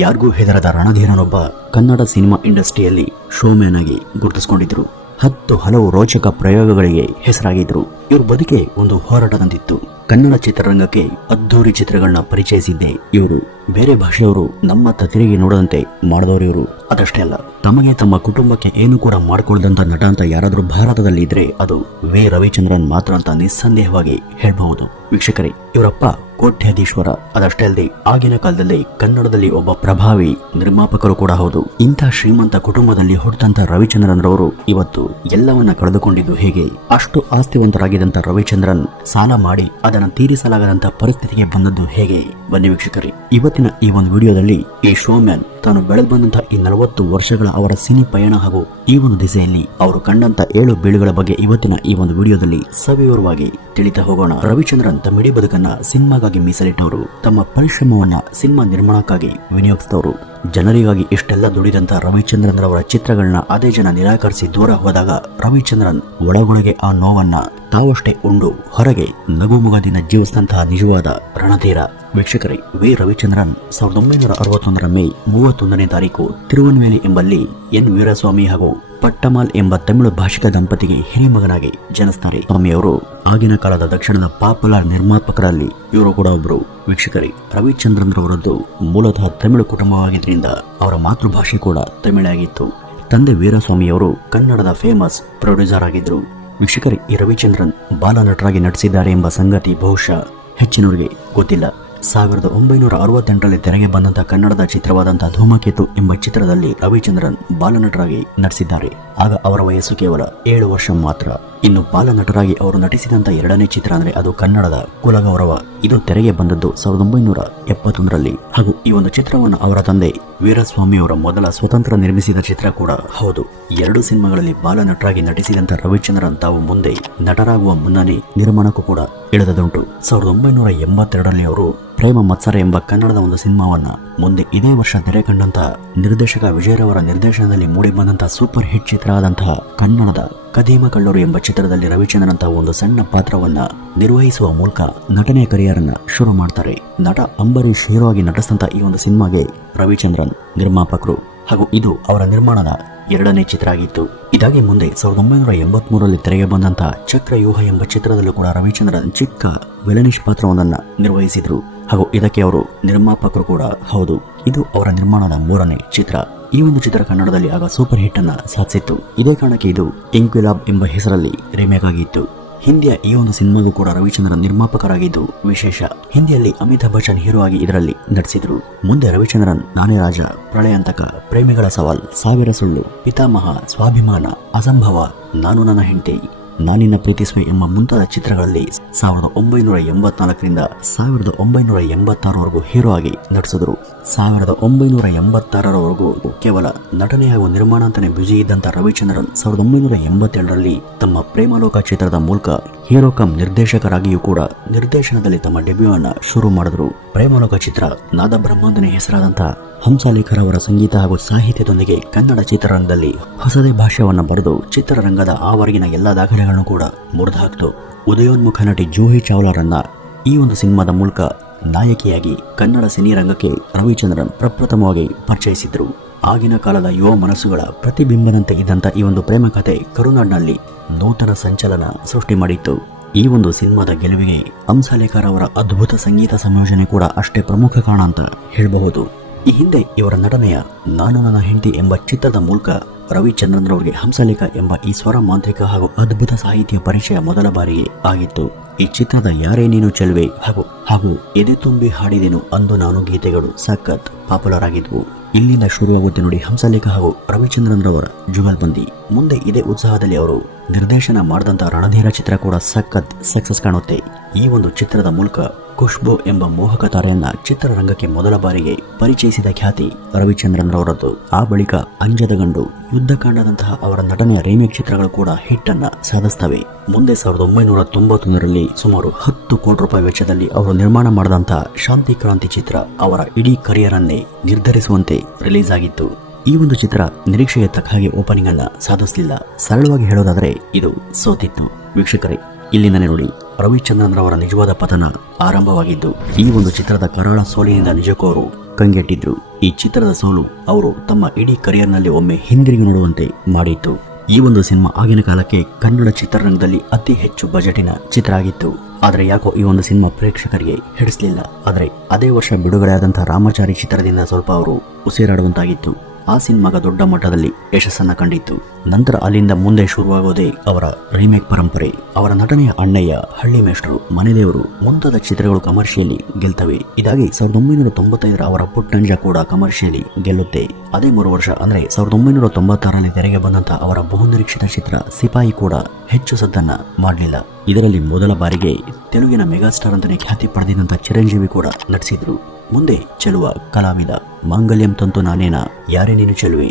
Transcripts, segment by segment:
ಯಾರಿಗೂ ಹೆದರದ ರಣಧೀರನೊಬ್ಬ ಕನ್ನಡ ಸಿನಿಮಾ ಇಂಡಸ್ಟ್ರಿಯಲ್ಲಿ ಶೋಮ್ಯಾನ್ ಆಗಿ ಗುರುತಿಸಿಕೊಂಡಿದ್ರು. ಹಲವು ರೋಚಕ ಪ್ರಯೋಗಗಳಿಗೆ ಹೆಸರಾಗಿದ್ರು. ಇವ್ರ ಬದುಕೆ ಒಂದು ಹೋರಾಟದಂತಿತ್ತು. ಕನ್ನಡ ಚಿತ್ರರಂಗಕ್ಕೆ ಅದ್ದೂರಿ ಚಿತ್ರಗಳನ್ನ ಪರಿಚಯಿಸಿದ್ದೆ ಇವರು. ಬೇರೆ ಭಾಷೆಯವರು ನಮ್ಮತ್ತ ತಿರುಗಿ ನೋಡದಂತೆ ಮಾಡಿದವರು ಇವರು. ಅದಷ್ಟೇ ಅಲ್ಲ, ತಮಗೆ ತಮ್ಮ ಕುಟುಂಬಕ್ಕೆ ಏನು ಕೂಡ ಮಾಡಿಕೊಳ್ಳದಂತ ನಟ ಅಂತ ಯಾರಾದ್ರೂ ಭಾರತದಲ್ಲಿ ಇದ್ರೆ ಅದು ವಿ ರವಿಚಂದ್ರನ್ ಮಾತ್ರ ಅಂತ ನಿಸ್ಸಂದೇಹವಾಗಿ ಹೇಳಬಹುದು. ವೀಕ್ಷಕರೇ, ಇವರಪ್ಪ ಕೋಟ್ಯಾಧೀಶ್ವರ. ಅದಷ್ಟೇ ಅಲ್ಲದೆ ಆಗಿನ ಕಾಲದಲ್ಲಿ ಕನ್ನಡದಲ್ಲಿ ಒಬ್ಬ ಪ್ರಭಾವಿ ನಿರ್ಮಾಪಕರು ಕೂಡ ಹೌದು. ಇಂಥ ಶ್ರೀಮಂತ ಕುಟುಂಬದಲ್ಲಿ ಹುಟ್ಟಂತ ರವಿಚಂದ್ರನ್ ರವರು ಇವತ್ತು ಎಲ್ಲವನ್ನ ಕಳೆದುಕೊಂಡಿದ್ದು ಹೇಗೆ? ಅಷ್ಟು ಆಸ್ತಿವಂತರಾಗಿದ್ದಂತ ರವಿಚಂದ್ರನ್ ಸಾಲ ಮಾಡಿ ಅದನ್ನ ತೀರಿಸಲಾಗದಂತ ಪರಿಸ್ಥಿತಿಗೆ ಬಂದದ್ದು ಹೇಗೆ? ಬನ್ನಿ ವೀಕ್ಷಕರೇ, ಇವತ್ತಿನ ಈ ಒಂದು ವಿಡಿಯೋದಲ್ಲಿ ಈ ಶೋಮ್ಯಾನ್ ತಾನು ಬೆಳೆದು ಬಂದಂತಹ ಈ 40 ವರ್ಷಗಳ ಅವರ ಸಿನಿ ಪಯಣ ಹಾಗೂ ಈ ಒಂದು ದಿಸೆಯಲ್ಲಿ ಅವರು ಕಂಡಂತ 7 ಬೀಳುಗಳ ಬಗ್ಗೆ ಇವತ್ತಿನ ಈ ಒಂದು ವಿಡಿಯೋದಲ್ಲಿ ಸವಿವರವಾಗಿ ತಿಳಿತಾ ಹೋಗೋಣ. ರವಿಚಂದ್ರನ್ ತಮ್ಮ ಇಡೀ ಬದುಕನ್ನ ಸಿನಿಮಾಗಾಗಿ ಮೀಸಲಿಟ್ಟವರು. ತಮ್ಮ ಪರಿಶ್ರಮವನ್ನ ಸಿನಿಮಾ ನಿರ್ಮಾಣಕ್ಕಾಗಿ ವಿನಿಯೋಗಿಸಿದವರು. ಜನರಿಗಾಗಿ ಇಷ್ಟೆಲ್ಲ ದುಡಿದಂತ ರವಿಚಂದ್ರನ್ ರವರ ಚಿತ್ರಗಳನ್ನ ಅದೇ ಜನ ನಿರಾಕರಿಸಿ ದೂರ ಹೋದಾಗ ರವಿಚಂದ್ರನ್ ಒಳಗೊಳಗೆ ಆ ನೋವನ್ನ ತಾವಷ್ಟೇ ಉಂಡು ಹೊರಗೆ ನಗುಮುಗದಿಂದ ಜೀವಿಸಿದಂತಹ ನಿಜವಾದ ರಣಧೀರ. ವೀಕ್ಷಕರೇ, ವಿ ರವಿಚಂದ್ರನ್ 1961 ಮೇ 31ನೇ ತಾರೀಕು ತಿರುವನ್ವೇಲಿ ಎಂಬಲ್ಲಿ ಎನ್ ವೀರಸ್ವಾಮಿ ಹಾಗೂ ಪಟ್ಟಮಾಲ್ ಎಂಬ ತಮಿಳು ಭಾಷಿಕ ದಂಪತಿಗೆ ಹಿರಿಮಗನಾಗಿ ಜನಿಸ್ತಾರೆ. ಸ್ವಾಮಿಯವರು ಆಗಿನ ಕಾಲದ ದಕ್ಷಿಣದ ಪಾಪ್ಯುಲರ್ ನಿರ್ಮಾಪಕರಲ್ಲಿ ಇವರು ಕೂಡ ಒಬ್ರು. ವೀಕ್ಷಕರೇ, ರವಿಚಂದ್ರನ್ ರವರದ್ದು ಮೂಲತಃ ತಮಿಳು ಕುಟುಂಬವಾಗಿದ್ದರಿಂದ ಅವರ ಮಾತೃಭಾಷೆ ಕೂಡ ತಮಿಳೇ ಆಗಿತ್ತು. ತಂದೆ ವೀರಸ್ವಾಮಿಯವರು ಕನ್ನಡದ ಫೇಮಸ್ ಪ್ರೊಡ್ಯೂಸರ್ ಆಗಿದ್ರು. ವೀಕ್ಷಕರೇ, ಈ ರವಿಚಂದ್ರನ್ ಬಾಲನಟರಾಗಿ ನಟಿಸಿದ್ದಾರೆ ಎಂಬ ಸಂಗತಿ ಬಹುಶಃ ಹೆಚ್ಚಿನವರಿಗೆ ಗೊತ್ತಿಲ್ಲ. 1968ರಲ್ಲಿ ತೆರೆಗೆ ಬಂದಂತಹ ಕನ್ನಡದ ಚಿತ್ರವಾದಂತಹ ಧೂಮಕೇತು ಎಂಬ ಚಿತ್ರದಲ್ಲಿ ರವಿಚಂದ್ರನ್ ಬಾಲನಟರಾಗಿ ನಟಿಸಿದ್ದಾರೆ. ಆಗ ಅವರ ವಯಸ್ಸು ಕೇವಲ 7 ವರ್ಷ ಮಾತ್ರ. ಇನ್ನು ಬಾಲನಟರಾಗಿ ಅವರು ನಟಿಸಿದಂತ 2ನೇ ಚಿತ್ರ ಅಂದ್ರೆ ಅದು ಕನ್ನಡದ ಕುಲಗೌರವ. ಇದು ತೆರೆಗೆ ಬಂದದ್ದು 1971ರಲ್ಲಿ. ಹಾಗೂ ಈ ಒಂದು ಚಿತ್ರವನ್ನು ಅವರ ತಂದೆ ವೀರಸ್ವಾಮಿ ಅವರ ಮೊದಲ ಸ್ವತಂತ್ರ ನಿರ್ಮಿಸಿದ ಚಿತ್ರ ಕೂಡ ಹೌದು. 2 ಸಿನಿಮಾಗಳಲ್ಲಿ ಬಾಲನಟರಾಗಿ ನಟಿಸಿದಂತ ರವಿಚಂದ್ರನ್ ತಾವು ಮುಂದೆ ನಟರಾಗುವ ಮುನ್ನನೇ ನಿರ್ಮಾಣಕ್ಕೂ ಕೂಡ ಇಳಿದದುಂಟು. 1982ರಲ್ಲಿ ಅವರು ಪ್ರೇಮ ಮತ್ಸರ ಎಂಬ ಕನ್ನಡದ ಒಂದು ಸಿನಿಮಾವನ್ನ, ಮುಂದೆ ಇದೇ ವರ್ಷ ತೆರೆ ಕಂಡಂತಹ ನಿರ್ದೇಶಕ ವಿಜಯರವರ ನಿರ್ದೇಶನದಲ್ಲಿ ಮೂಡಿ ಬಂದಂತಹ ಸೂಪರ್ ಹಿಟ್ ಚಿತ್ರ ಆದಂತಹ ಕನ್ನಡದ ಕದೀಮ ಕಳ್ಳರು ಎಂಬ ಚಿತ್ರದಲ್ಲಿ ರವಿಚಂದ್ರನ್ ತಾವು ಒಂದು ಸಣ್ಣ ಪಾತ್ರವನ್ನ ನಿರ್ವಹಿಸುವ ಮೂಲಕ ನಟನೆಯ ಕರಿಯರ್ ಅನ್ನ ಶುರು ಮಾಡ್ತಾರೆ. ನಟ ಅಂಬರೀಶ್ ಹೀರೋ ಆಗಿ ನಟಿಸಿದಂತ ಈ ಒಂದು ಸಿನಿಮಾಗೆ ರವಿಚಂದ್ರನ್ ನಿರ್ಮಾಪಕರು. ಹಾಗೂ ಇದು ಅವರ ನಿರ್ಮಾಣದ 2ನೇ ಚಿತ್ರ ಆಗಿತ್ತು. ಇದಾಗಿ ಮುಂದೆ 1983ರಲ್ಲಿ ತೆರೆಗೆ ಬಂದಂತಹ ಚಕ್ರವ್ಯೂಹ ಎಂಬ ಚಿತ್ರದಲ್ಲೂ ಕೂಡ ರವಿಚಂದ್ರನ್ ಚಿಕ್ಕ ವಿಲನಿಶ್ ಪಾತ್ರವನ್ನ ನಿರ್ವಹಿಸಿದ್ರು. ಹಾಗೂ ಇದಕ್ಕೆ ಅವರು ನಿರ್ಮಾಪಕರು ಕೂಡ ಹೌದು. ಇದು ಅವರ ನಿರ್ಮಾಣದ 3ನೇ ಚಿತ್ರ. ಈ ಒಂದು ಚಿತ್ರ ಕನ್ನಡದಲ್ಲಿ ಆಗ ಸೂಪರ್ ಹಿಟ್ ಅನ್ನ ಸಾಧಿಸಿತ್ತು. ಇದೇ ಕಾರಣಕ್ಕೆ ಇದು ಇಂಕ್ವಿಲಾಬ್ ಎಂಬ ಹೆಸರಲ್ಲಿ ರೀಮೇಕ್ ಆಗಿತ್ತು. ಹಿಂದಿಯ ಈ ಒಂದು ಸಿನಿಮಾಗೂ ಕೂಡ ರವಿಚಂದ್ರನ್ ನಿರ್ಮಾಪಕರಾಗಿದ್ದು ವಿಶೇಷ. ಹಿಂದಿಯಲ್ಲಿ ಅಮಿತಾಬ್ ಬಚ್ಚನ್ ಹೀರೋ ಆಗಿ ಇದರಲ್ಲಿ ನಟಿಸಿದ್ರು. ಮುಂದೆ ರವಿಚಂದ್ರನ್ ನಾನೇ ರಾಜ, ಪ್ರಳಯಾಂತಕ, ಪ್ರೇಮಿಗಳ ಸವಾಲ್, 1000 ಸುಳ್ಳು, ಪಿತಾಮಹ, ಸ್ವಾಭಿಮಾನ, ಅಸಂಭವ, ನಾನು ನನ್ನ ಹೆಂಡತಿ, ನಾನಿನ್ನ ಪ್ರೀತಿಸುವೆ ಎಂಬ ಮುಂತಾದ ಚಿತ್ರಗಳಲ್ಲಿ 1984ರಿಂದ 1986ರವರೆಗೂ ಹೀರೋ ಆಗಿ ನಟಿಸಿದ್ರು. 1986ರವರೆಗೂ ಕೇವಲ ನಟನೆ ಹಾಗೂ ನಿರ್ಮಾಣ ಅಂತಾನೆ ಬ್ಯುಸಿ ಇದ್ದಂತ ರವಿಚಂದ್ರನ್ 1987ರಲ್ಲಿ ತಮ್ಮ ಪ್ರೇಮಲೋಕ ಚಿತ್ರದ ಮೂಲಕ ಹೀರೋ ಕಮ್ ನಿರ್ದೇಶಕರಾಗಿಯೂ ಕೂಡ ನಿರ್ದೇಶನದಲ್ಲಿ ತಮ್ಮ ಡೆಬ್ಯೂ ಅನ್ನ ಶುರು ಮಾಡಿದ್ರು. ಪ್ರೇಮಲೋಕ ಚಿತ್ರ ನಾದ ಬ್ರಹ್ಮಾಂಡನೇ ಹೆಸರಾದಂತ ಹಂಸಲೇಖರವರ ಸಂಗೀತ ಹಾಗೂ ಸಾಹಿತ್ಯದೊಂದಿಗೆ ಕನ್ನಡ ಚಿತ್ರರಂಗದಲ್ಲಿ ಹೊಸದೇ ಭಾಷ್ಯವನ್ನ ಬರೆದು ಚಿತ್ರರಂಗದ ಆವರೆಗಿನ ಎಲ್ಲಾ ದಾಖಲೆಗಳನ್ನು ಕೂಡ ಮುರಿದುಹಾಕ್ತು. ಉದಯೋನ್ಮುಖ ನಟಿ ಜೂಹಿ ಚಾವ್ಲಾರನ್ನ ಈ ಒಂದು ಸಿನಿಮಾದ ಮೂಲಕ ನಾಯಕಿಯಾಗಿ ಕನ್ನಡ ಸಿನಿರಂಗಕ್ಕೆ ರವಿಚಂದ್ರನ್ ಪ್ರಪ್ರಥಮವಾಗಿ ಪರಿಚಯಿಸಿದ್ರು. ಆಗಿನ ಕಾಲದ ಯುವ ಮನಸ್ಸುಗಳ ಪ್ರತಿಬಿಂಬನಂತೆ ಇದ್ದಂತ ಈ ಒಂದು ಪ್ರೇಮ ಕಥೆ ಕರುನಾಡಿನಲ್ಲಿ ನೂತನ ಸಂಚಲನ ಸೃಷ್ಟಿ ಮಾಡಿತ್ತು. ಈ ಒಂದು ಸಿನಿಮಾದ ಗೆಲುವಿಗೆ ಹಂಸಲೇಖರ್ ಅವರ ಅದ್ಭುತ ಸಂಗೀತ ಸಂಯೋಜನೆ ಕೂಡ ಅಷ್ಟೇ ಪ್ರಮುಖ ಕಾರಣ ಅಂತ ಹೇಳಬಹುದು. ಈ ಹಿಂದೆ ಇವರ ನಟನೆಯ ನಾನು ನನ್ನ ಹೆಂಡತಿ ಎಂಬ ಚಿತ್ರದ ಮೂಲಕ ರವಿಚಂದ್ರನ್ ರವರಿಗೆ ಹಂಸಲೇಖ ಎಂಬ ಈ ಸ್ವರ ಮಾಂತ್ರಿಕ ಹಾಗೂ ಅದ್ಭುತ ಸಾಹಿತ್ಯ ಪರಿಚಯ ಮೊದಲ ಬಾರಿಗೆ ಆಗಿತ್ತು. ಈ ಚಿತ್ರದ ಯಾರೇ ನೀನು ಚೆಲುವೆ ಹಾಗೂ ಎದೆ ತುಂಬಿ ಹಾಡಿದೆನು ಅಂದು ನಾನು ಗೀತೆಗಳು ಸಖತ್ ಪಾಪ್ಯುಲರ್ ಆಗಿದ್ವು. ಇಲ್ಲಿಂದ ಶುರುವಾಗುತ್ತೆ ನೋಡಿ ಹಂಸಲೇಖ ಹಾಗೂ ರವಿಚಂದ್ರನ್ ರವರ ಜುಗಲ್ಬಂದಿ. ಮುಂದೆ ಇದೇ ಉತ್ಸಾಹದಲ್ಲಿ ಅವರು ನಿರ್ದೇಶನ ಮಾಡಿದಂತ ರಣಧೀರ ಚಿತ್ರ ಕೂಡ ಸಖತ್ ಸಕ್ಸಸ್ ಕಾಣುತ್ತೆ. ಈ ಒಂದು ಚಿತ್ರದ ಮೂಲಕ ಖುಷ್ಬು ಎಂಬ ಮೋಹಕ ತಾರೆಯನ್ನ ಚಿತ್ರರಂಗಕ್ಕೆ ಮೊದಲ ಬಾರಿಗೆ ಪರಿಚಯಿಸಿದ ಖ್ಯಾತಿ ರವಿಚಂದ್ರನ್ ರವರದ್ದು. ಆ ಬಳಿಕ ಅಂಜದ ಗಂಡು, ಯುದ್ಧಕಾಂಡದಂತಹ ಅವರ ನಟನೆಯ ರೀಮೇಕ್ ಚಿತ್ರಗಳು ಕೂಡ ಹಿಟ್ ಅನ್ನ ಸಾಧಿಸ್ತವೆ. ಮುಂದೆ 1991ರಲ್ಲಿ ಸುಮಾರು 10 ಕೋಟಿ ರೂಪಾಯಿ ವೆಚ್ಚದಲ್ಲಿ ಅವರು ನಿರ್ಮಾಣ ಮಾಡಿದಂತಹ ಶಾಂತಿ ಕ್ರಾಂತಿ ಚಿತ್ರ ಅವರ ಇಡೀ ಕರಿಯರ್ ಅನ್ನೇ ನಿರ್ಧರಿಸುವಂತೆ ರಿಲೀಸ್ ಆಗಿತ್ತು. ಈ ಒಂದು ಚಿತ್ರ ನಿರೀಕ್ಷೆಯ ತಕ್ಕ ಹಾಗೆ ಓಪನಿಂಗ್ ಅನ್ನ ಸಾಧಿಸಲಿಲ್ಲ. ಸರಳವಾಗಿ ಹೇಳೋದಾದ್ರೆ ಇದು ಸೋತಿತ್ತು. ವೀಕ್ಷಕರೇ, ಇಲ್ಲಿಂದನೇ ನೋಡಿ ರವಿಚಂದ್ರನ್ ರವರ ನಿಜವಾದ ಪತನ ಆರಂಭವಾಗಿದ್ದು. ಈ ಒಂದು ಚಿತ್ರದ ಕರಾಳ ಸೋಲಿನಿಂದ ನಿಜಕ್ಕೂ ಅವರು ಕಂಗೆಟ್ಟಿದ್ರು. ಈ ಚಿತ್ರದ ಸೋಲು ಅವರು ತಮ್ಮ ಇಡೀ ಕರಿಯರ್ನಲ್ಲಿ ಒಮ್ಮೆ ಹಿಂದಿರುಗಿ ನೋಡುವಂತೆ ಮಾಡಿತ್ತು. ಈ ಒಂದು ಸಿನಿಮಾ ಆಗಿನ ಕಾಲಕ್ಕೆ ಕನ್ನಡ ಚಿತ್ರರಂಗದಲ್ಲಿ ಅತಿ ಹೆಚ್ಚು ಬಜೆಟಿನ ಚಿತ್ರ ಆಗಿತ್ತು. ಆದರೆ ಯಾಕೋ ಈ ಒಂದು ಸಿನಿಮಾ ಪ್ರೇಕ್ಷಕರಿಗೆ ಹಿಡಿಸಲಿಲ್ಲ. ಆದರೆ ಅದೇ ವರ್ಷ ಬಿಡುಗಡೆಯಾದಂತಹ ರಾಮಚಾರಿ ಚಿತ್ರದಿಂದ ಸ್ವಲ್ಪ ಅವರು ಉಸಿರಾಡುವಂತಾಗಿತ್ತು. ಆ ಸಿನಿಮಾಗ ದೊಡ್ಡ ಮಟ್ಟದಲ್ಲಿ ಯಶಸ್ಸನ್ನ ಕಂಡಿತ್ತು. ನಂತರ ಅಲ್ಲಿಂದ ಮುಂದೆ ಶುರುವಾಗೋದೇ ಅವರ ರೀಮೇಕ್ ಪರಂಪರೆ. ಅವರ ನಟನೆಯ ಅಣ್ಣಯ್ಯ, ಹಳ್ಳಿ ಮೇಷ್ಟ್ರು, ಮನೆದೇವರು ಮುಂತಾದ ಚಿತ್ರಗಳು ಕಮರ್ಷಿಯಲಿ ಗೆಲ್ತವೆ. ಇದಾಗಿ 1995 ಅವರ ಪುಟ್ಟಂಜ ಕೂಡ ಕಮರ್ಷಿಯಲಿ ಗೆಲ್ಲುತ್ತೆ. ಅದೇ 3 ವರ್ಷ ಅಂದ್ರೆ 1996 ತೆರೆಗೆ ಬಂದಂತ ಅವರ ಬಹುನಿರೀಕ್ಷಿತ ಚಿತ್ರ ಸಿಪಾಯಿ ಕೂಡ ಹೆಚ್ಚು ಸದ್ದನ್ನ ಮಾಡಲಿಲ್ಲ. ಇದರಲ್ಲಿ ಮೊದಲ ಬಾರಿಗೆ ತೆಲುಗಿನ ಮೆಗಾಸ್ಟಾರ್ ಅಂತಾನೆ ಖ್ಯಾತಿ ಪಡೆದಿದ್ದಂತ ಚಿರಂಜೀವಿ ಕೂಡ ನಟಿಸಿದ್ರು. ಮುಂದೆ ಚೆಲುವ, ಕಲಾವಿದ, ಮಾಂಗಲ್ಯಂ ತಂತು ನಾನೇನ, ಯಾರೇ ನೀನು ಚೆಲುವೆ,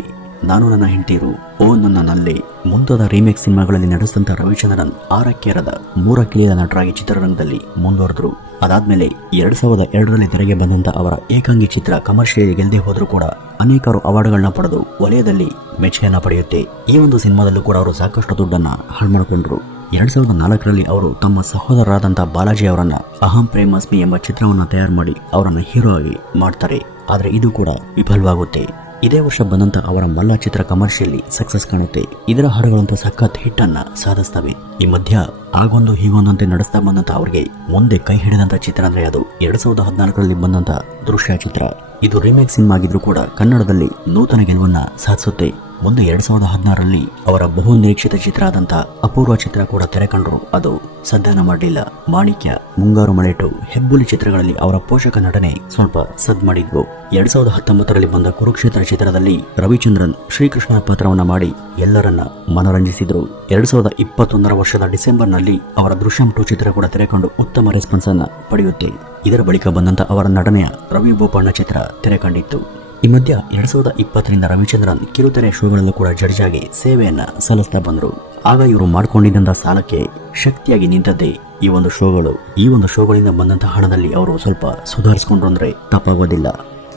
ನಾನು ನನ್ನ ಹೆಂಡತಿರು, ಓ ನನ್ನ ನಲ್ಲೆ ಮುಂತಾದ ರೀಮೇಕ್ ಸಿನಿಮಾಗಳಲ್ಲಿ ನಟಿಸಿದಂತ ರವಿಚಂದ್ರನ್ ಆರಕ್ಕೇರದ ಮೂರಕ್ಕಿಳಿಯದ ನಟರಾಗಿ ಚಿತ್ರರಂಗದಲ್ಲಿ ಮುಂದುವರೆದ್ರು. ಅದಾದ್ಮೇಲೆ 2002ರಲ್ಲಿ ತೆರೆಗೆ ಬಂದಂತ ಅವರ ಏಕಾಂಗಿ ಚಿತ್ರ ಕಮರ್ಷಿಯಲಿ ಗೆಲ್ಲದೆ ಹೋದ್ರೂ ಕೂಡ ಅನೇಕಾರು ಅವಾರ್ಡ್ಗಳನ್ನ ಪಡೆದು ವಲಯದಲ್ಲಿ ಮೆಚ್ಚುಗೆಯನ್ನ ಪಡೆಯುತ್ತೆ. ಈ ಒಂದು ಸಿನಿಮಾದಲ್ಲೂ ಕೂಡ ಅವರು ಸಾಕಷ್ಟು ದುಡ್ಡನ್ನ ಹಾಳು ಮಾಡಿಕೊಂಡ್ರು. 2004ರಲ್ಲಿ ಅವರು ತಮ್ಮ ಸಹೋದರರಾದಂತಹ ಬಾಲಾಜಿ ಅವರನ್ನ ಅಹಂ ಪ್ರೇಮಸ್ಮಿ ಎಂಬ ಚಿತ್ರವನ್ನ ತಯಾರು ಮಾಡಿ ಅವರನ್ನ ಹೀರೋ ಆಗಿ ಮಾಡ್ತಾರೆ. ಆದ್ರೆ ಇದು ಕೂಡ ವಿಫಲವಾಗುತ್ತೆ. ಇದೇ ವರ್ಷ ಬಂದಂತ ಅವರ ಮಲ್ಲ ಚಿತ್ರ ಕಮರ್ಷಿಯಲಿ ಸಕ್ಸಸ್ ಕಾಣುತ್ತೆ. ಇದರ ಹಾಡುಗಳಂತೂ ಸಖತ್ ಹಿಟ್ ಅನ್ನ ಸಾಧಿಸ್ತವೆ. ಈ ಮಧ್ಯ ಆಗೊಂದು ಹೀಗೊಂದಂತೆ ನಡೆಸ್ತಾ ಬಂದಂತ ಅವರಿಗೆ ಮುಂದೆ ಕೈ ಹಿಡಿದಂತ ಚಿತ್ರ ಅಂದ್ರೆ ಅದು 2014ರಲ್ಲಿ ಬಂದಂತ ದೃಶ್ಯ ಚಿತ್ರ. ಇದು ರೀಮೇಕ್ ಸಿನಿಮಾ ಆಗಿದ್ರು ಕೂಡ ಕನ್ನಡದಲ್ಲಿ ನೂತನ ಗೆಲುವನ್ನ ಸಾಧಿಸುತ್ತೆ. ಮುಂದೆ 2016ರಲ್ಲಿ ಅವರ ಬಹು ನಿರೀಕ್ಷಿತ ಚಿತ್ರ ಆದಂತ ಅಪೂರ್ವ ಚಿತ್ರ ಕೂಡ ತೆರೆ ಕಂಡ್ರು. ಅದು ಸದ್ದಾನ ಮಾಡಲಿಲ್ಲ. ಮಾಣಿಕ್ಯ, ಮುಂಗಾರು ಮಳೆಟು, ಹೆಬ್ಬುಲಿ ಚಿತ್ರಗಳಲ್ಲಿ ಅವರ ಪೋಷಕ ನಟನೆ ಸ್ವಲ್ಪ ಸದ್ ಮಾಡಿದ್ವು. 2019ರಲ್ಲಿ ಬಂದ ಕುರುಕ್ಷೇತ್ರ ಚಿತ್ರದಲ್ಲಿ ರವಿಚಂದ್ರನ್ ಶ್ರೀಕೃಷ್ಣ ಪಾತ್ರವನ್ನ ಮಾಡಿ ಎಲ್ಲರನ್ನ ಮನೋರಂಜಿಸಿದ್ರು. 2021ರ ವರ್ಷದ ಡಿಸೆಂಬರ್ನಲ್ಲಿ ಅವರ ದೃಶ್ಯಂ 2 ಚಿತ್ರ ಕೂಡ ತೆರೆಕೊಂಡು ಉತ್ತಮ ರೆಸ್ಪಾನ್ಸ್ ಅನ್ನ ಪಡೆಯುತ್ತೆ. ಇದರ ಬಳಿಕ ಬಂದಂತ ಅವರ ನಟನೆಯ ರವಿ ಬೋಪಣ್ಣ ಚಿತ್ರ ತೆರೆ ಕಂಡಿತ್ತು. ಈ ಮಧ್ಯ 2020ರಿಂದ ರವಿಚಂದ್ರನ್ ಕಿರುತೆರೆ ಶೋಗಳಲ್ಲೂ ಕೂಡ ಜಡ್ಜ್ ಆಗಿ ಸೇವೆಯನ್ನ ಸಲ್ಲಿಸ್ತಾ ಬಂದ್ರು. ಆಗ ಇವರು ಮಾಡ್ಕೊಂಡಿದ್ದಂತ ಸಾಲಕ್ಕೆ ಶಕ್ತಿಯಾಗಿ ನಿಂತದ್ದೇ ಈ ಒಂದು ಶೋಗಳು. ಈ ಒಂದು ಶೋಗಳಿಂದ ಬಂದಂತಹ ಹಣದಲ್ಲಿ ಅವರು ಸ್ವಲ್ಪ ಸುಧಾರಿಸಿಕೊಂಡ್ರು ಅಂದ್ರೆ ತಪ್ಪಾಗೋದಿಲ್ಲ.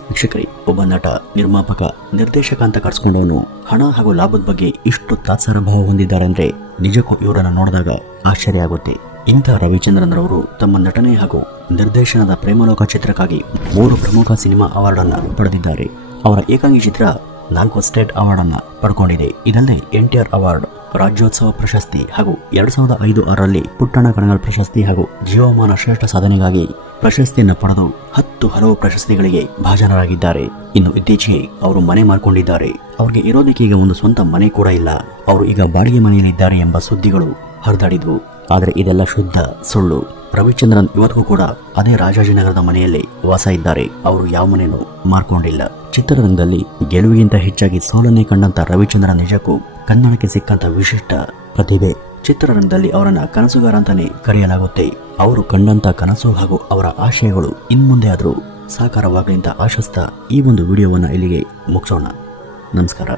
ವೀಕ್ಷಕರೇ, ಒಬ್ಬ ನಟ, ನಿರ್ಮಾಪಕ, ನಿರ್ದೇಶಕ ಅಂತ ಕರ್ಸ್ಕೊಂಡವನು ಹಣ ಹಾಗೂ ಲಾಭದ ಬಗ್ಗೆ ಇಷ್ಟು ತಾತ್ಸಾರ ಭಾವ ಹೊಂದಿದ್ದಾರೆ ಅಂದ್ರೆ ನಿಜಕ್ಕೂ ಇವರನ್ನ ನೋಡಿದಾಗ ಆಶ್ಚರ್ಯ ಆಗುತ್ತೆ. ಇಂಥ ರವಿಚಂದ್ರನ್ ರವರು ತಮ್ಮ ನಟನೆ ಹಾಗೂ ನಿರ್ದೇಶನದ ಪ್ರೇಮಲೋಕ ಚಿತ್ರಕ್ಕಾಗಿ 3 ಪ್ರಮುಖ ಸಿನಿಮಾ ಅವಾರ್ಡ್ ಅನ್ನ ಪಡೆದಿದ್ದಾರೆ. ಅವರ ಏಕಾಂಗಿ ಚಿತ್ರ 4 ಸ್ಟೇಟ್ ಅವಾರ್ಡ್ ಅನ್ನ ಪಡ್ಕೊಂಡಿದೆ. ಇದಲ್ಲದೆ NTR ಅವಾರ್ಡ್, ರಾಜ್ಯೋತ್ಸವ ಪ್ರಶಸ್ತಿ ಹಾಗೂ 2005-6ರಲ್ಲಿ ಪುಟ್ಟಣ್ಣ ಕಣಗಾಲ್ ಪ್ರಶಸ್ತಿ ಹಾಗೂ ಜೀವಮಾನ ಶ್ರೇಷ್ಠ ಸಾಧನೆಗಾಗಿ ಪ್ರಶಸ್ತಿಯನ್ನು ಪಡೆದು 10 ಹಲವು ಪ್ರಶಸ್ತಿಗಳಿಗೆ ಭಾಜನರಾಗಿದ್ದಾರೆ. ಇನ್ನು ಇತ್ತೀಚೆಗೆ ಅವರು ಮನೆ ಮಾಡಿಕೊಂಡಿದ್ದಾರೆ. ಅವ್ರಿಗೆ ಇರೋದಕ್ಕೆ ಈಗ ಒಂದು ಸ್ವಂತ ಮನೆ ಕೂಡ ಇಲ್ಲ. ಅವರು ಈಗ ಬಾಡಿಗೆ ಮನೆಯಲ್ಲಿದ್ದಾರೆ ಎಂಬ ಸುದ್ದಿಗಳು ಹರಿದಾಡಿದ್ವು. ಆದರೆ ಇದೆಲ್ಲ ಶುದ್ಧ ಸುಳ್ಳು. ರವಿಚಂದ್ರನ್ ಇವತ್ತಿಗೂ ಕೂಡ ಅದೇ ರಾಜಾಜಿನಗರದ ಮನೆಯಲ್ಲಿ ವಾಸ ಇದ್ದಾರೆ. ಅವರು ಯಾವ ಮನೆಯೂ ಮಾರ್ಕೊಂಡಿಲ್ಲ. ಚಿತ್ರರಂಗದಲ್ಲಿ ಗೆಲುವಿಗಿಂತ ಹೆಚ್ಚಾಗಿ ಸೋಲನ್ನೇ ಕಂಡಂತ ರವಿಚಂದ್ರನ್ ನಿಜಕ್ಕೂ ಕನ್ನಡಕ್ಕೆ ಸಿಕ್ಕಂತ ವಿಶಿಷ್ಟ ಪ್ರತಿಭೆ. ಚಿತ್ರರಂಗದಲ್ಲಿ ಅವರನ್ನ ಕನಸುಗಾರ ಅಂತಾನೆ ಕರೆಯಲಾಗುತ್ತೆ. ಅವರು ಕಂಡಂತ ಕನಸು ಹಾಗೂ ಅವರ ಆಶಯಗಳು ಇನ್ಮುಂದೆ ಆದರೂ ಸಾಕಾರವಾಗಲಿ ಅಂತ ಆಶಿಸ್ತಾ ಈ ಒಂದು ವಿಡಿಯೋವನ್ನ ಇಲ್ಲಿಗೆ ಮುಗಿಸೋಣ. ನಮಸ್ಕಾರ.